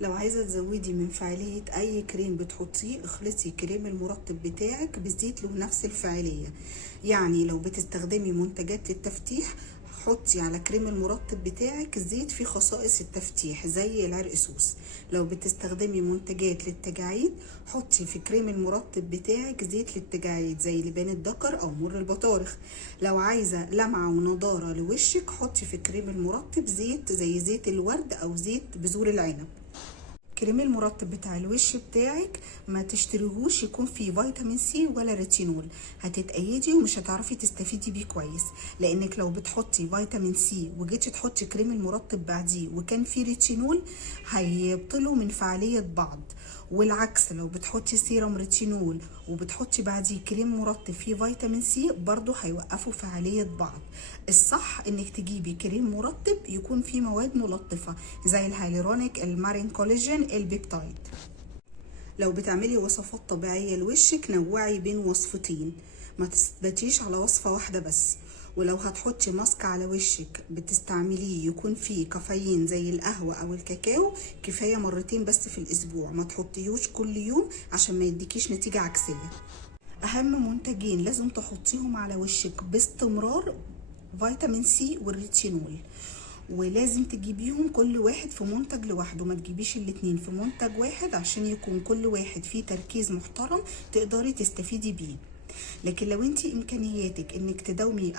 لو عايزة تزودي من فعالية أي كريم بتحطيه، اخلطي كريم المرطب بتاعك بزيت له نفس الفاعلية. يعني لو بتستخدمي منتجات للتفتيح، حطي على كريم المرطب بتاعك زيت فيه خصائص التفتيح زي العرقسوس. لو بتستخدمي منتجات للتجاعيد، حطي في كريم المرطب بتاعك زيت للتجاعيد زي لبان الذكر او مر البطارخ. لو عايزة لمعة ونضارة لوشك، حطي في كريم المرطب زيت زي زيت الورد او زيت بذور العنب. كريم المرطب بتاع الوش بتاعك ما تشتريهوش يكون فيه فيتامين سي ولا ريتينول، هتتأيدي ومش هتعرفي تستفيدي بيه كويس. لانك لو بتحطي فيتامين سي وجيتي تحطي كريم المرطب بعديه وكان فيه ريتينول، هيبطلوا من فعالية بعض. والعكس، لو بتحطي سيرم ريتينول وبتحطي بعديه كريم مرطب فيه فيتامين سي، برضو هيوقفوا فعالية بعض. الصح انك تجيبي كريم مرطب يكون فيه مواد ملطفة زي الهيالورونيك، المارين كولاجين، البيبتايد. لو بتعملي وصفات طبيعية لوشك، نوعي بين وصفتين، ما تثبتيش على وصفة واحدة بس. ولو هتحطي ماسك على وشك بتستعمليه يكون فيه كافيين زي القهوة او الكاكاو، كفاية مرتين بس في الاسبوع، ما تحطيهوش كل يوم عشان ما يديكيش نتيجة عكسية. اهم منتجين لازم تحطيهم على وشك باستمرار فيتامين سي والريتينول، ولازم تجيبيهم كل واحد في منتج لوحده، ما تجيبيش الاتنين في منتج واحد عشان يكون كل واحد فيه تركيز محترم تقدري تستفيدي بيه. لكن لو انتي امكانياتك انك تداومي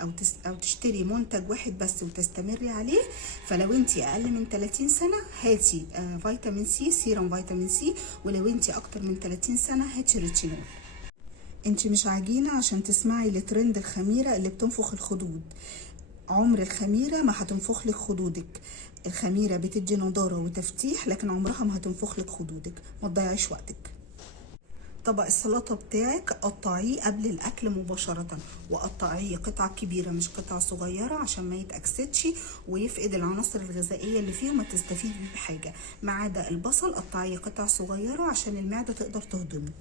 او تشتري منتج واحد بس وتستمري عليه، فلو انتي اقل من 30 سنة هاتي فيتامين سي، سيرم فيتامين سي. ولو انتي اكتر من 30 سنة هاتي ريتينول. انتي مش عجينة عشان تسمعي لترند الخميرة اللي بتنفخ الخدود. عمر الخميرة ما هتنفخ لك خدودك. الخميرة بتدي نضارة وتفتيح، لكن عمرها ما هتنفخ لك خدودك. ما تضيعيش وقتك. طبق السلطة بتاعك قطعيه قبل الاكل مباشرة، وقطعيه قطع كبيرة مش قطع صغيرة عشان ما يتأكسدش ويفقد العناصر الغذائية اللي فيه وما تستفيدي بحاجة. ما عدا البصل قطعيه قطع صغيرة عشان المعدة تقدر تهضمه.